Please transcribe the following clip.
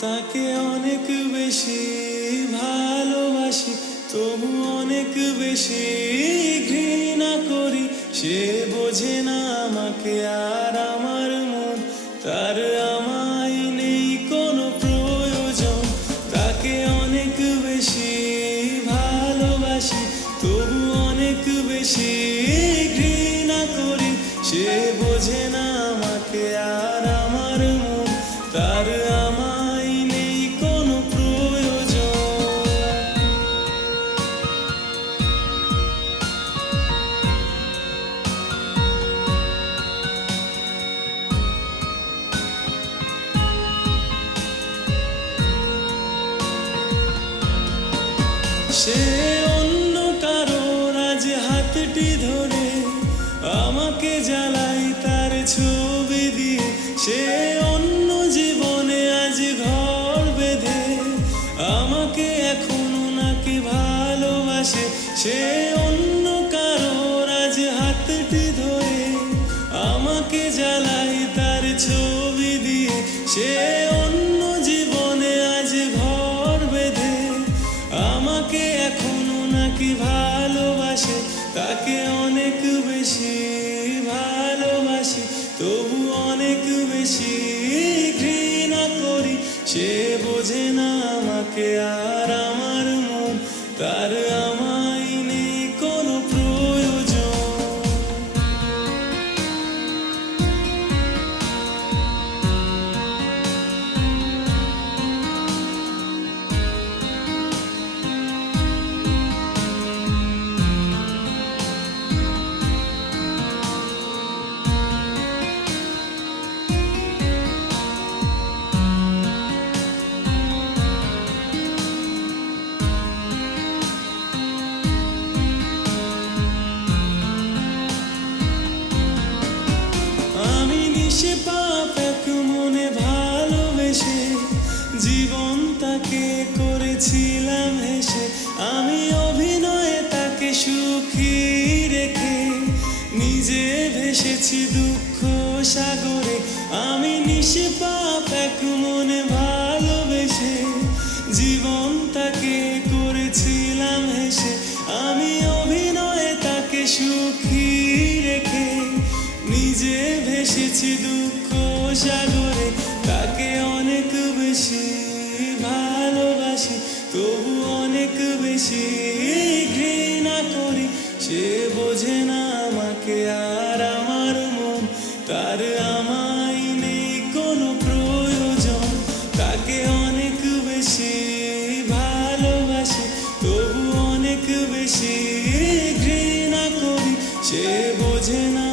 তাকে অনেক বেশি ভালোবাসি, তবু অনেক বেশি ঘৃণা করি। সে বোঝে না আমাকে আর আমার মন, তার নেই কোনো প্রয়োজন। তাকে অনেক বেশি ভালোবাসি, তবু অনেক বেশি ঘৃণা করি। সে সে অন্য কারোর আজ হাতটি ধরে আমাকে জ্বালাই তার ছবি দিয়ে। সে অন্য জীবনে আজ ঘর বেঁধে আমাকে এখনও নাকি ভালোবাসে। সে অন্য কারোর আজ হাতটি ধরে আমাকে জ্বালাই তার ছবি দিয়ে। সে ভালোবাসে, তাকে অনেক বেশি ভালোবাসি, তবু অনেক বেশি ঘৃণা করি। সে বোঝে না আমাকে আর আমার মন, তার সে পাপ, এক মনে ভালোবেসে জীবন তাকে করেছিলাম হেসে। আমি অভিনয়ে তাকে সুখী রেখে নিজে ভেসেছি দুঃখ সাগরে। আমি নিশে পাপ এক মনে ভালোবেসে জীবন তাকে করেছিলাম হেসে। আমি অভিনয়ে তাকে সুখী এসেছি দুঃখ সাগরে, তাকে অনেক বেশি ভালোবাসি, তবু অনেক বেশি ঘৃণা করি। সে বোঝে না আমাকে আর আমার মন, তার আমায় নেই কোনো প্রয়োজন। তাকে অনেক বেশি ভালোবাসি, তবু অনেক বেশি ঘৃণা করি। সে বোঝে না